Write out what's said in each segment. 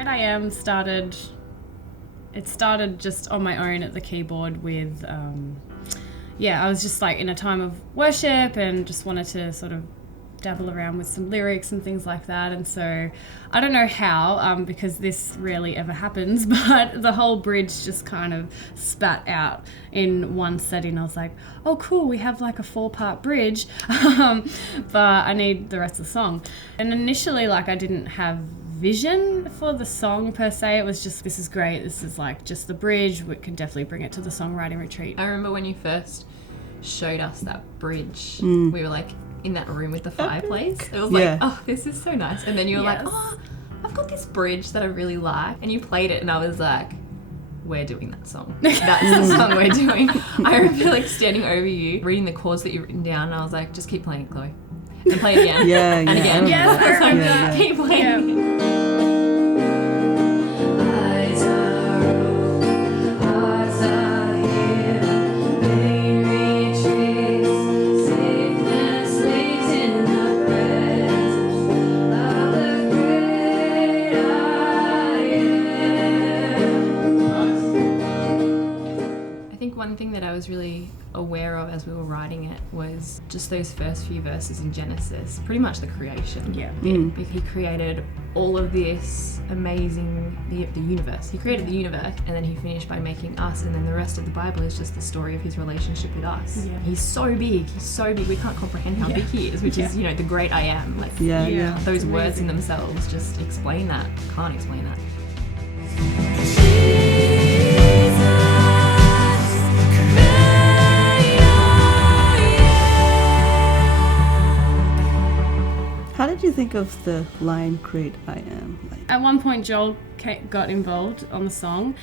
Great I Am started just on my own at the keyboard with, I was just like in a time of worship and just wanted to sort of dabble around with some lyrics and things like that. And so I don't know how, because this rarely ever happens, but the whole bridge just kind of spat out in one setting. I was like, oh cool, we have like a 4-part bridge, but I need the rest of the song. And initially, like, I didn't have vision for the song per se. It was just, this is great, this is like just the bridge, we can definitely bring it to the songwriting retreat. I remember when you first showed us that bridge, we were like in that room with the fireplace. It was like, oh, this is so nice. And then you were like, oh, I've got this bridge that I really like. And you played it and I was like, we're doing that song. That's the song we're doing. I remember like standing over you, reading the chords that you've written down, and I was like, just keep playing it, Chloe. And play it again. And again. Yes, keep playing. One thing that I was really aware of as we were writing it was just those first few verses in Genesis, pretty much the creation. He created all of this amazing, the universe. He created the universe, and then he finished by making us, and then the rest of the Bible is just the story of his relationship with us. He's so big, we can't comprehend how big he is, which is, you know, the great I am. Like, those words in themselves just explain that, can't explain that. How did you think of the line "Great I Am"? At one point, Joel got involved on the song,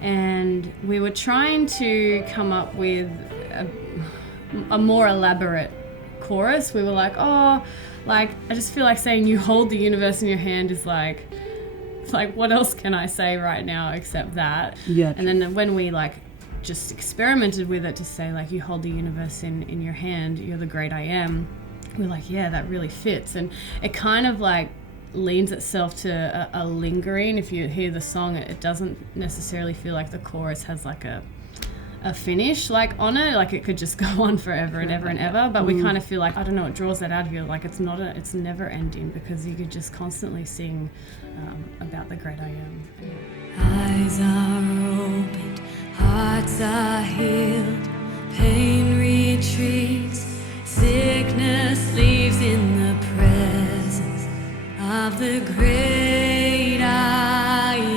and we were trying to come up with a more elaborate chorus. We were like, oh, like, I just feel like saying you hold the universe in your hand is like what else can I say right now except that? And then when we like just experimented with it to say like you hold the universe in your hand, you're the great I am, we're like, yeah, that really fits. And it kind of like leans itself to a lingering. If you hear the song, it doesn't necessarily feel like the chorus has like a finish like on it, like it could just go on forever and ever and ever, but we kind of feel like, I don't know, it draws that out of you, like it's never ending, because you could just constantly sing about the great I am. Eyes are opened, hearts are healed, pain retreats, sickness leaves in the presence of the great I am.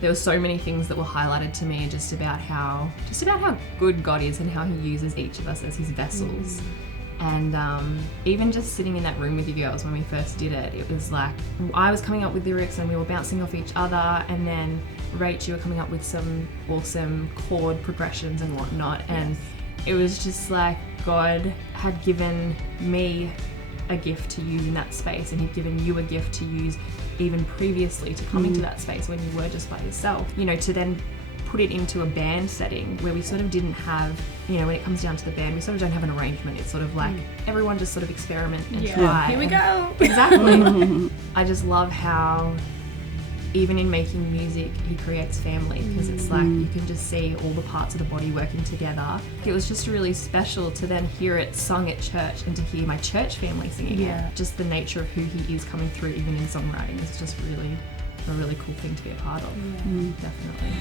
There were so many things that were highlighted to me just about how good God is and how he uses each of us as his vessels. And even just sitting in that room with you girls when we first did it, it was like I was coming up with lyrics and we were bouncing off each other, and then Rach, you were coming up with some awesome chord progressions and whatnot, and it was just like God had given me a gift to use in that space, and he'd given you a gift to use even previously to come into that space when you were just by yourself, you know, to then put it into a band setting where we sort of didn't have, you know, when it comes down to the band, we sort of don't have an arrangement. It's sort of like everyone just sort of experiment and try. Here we go. Exactly. I just love how even in making music, he creates family, because it's like you can just see all the parts of the body working together. It was just really special to then hear it sung at church and to hear my church family singing it. Just the nature of who he is coming through even in songwriting is just really a really cool thing to be a part of. Definitely.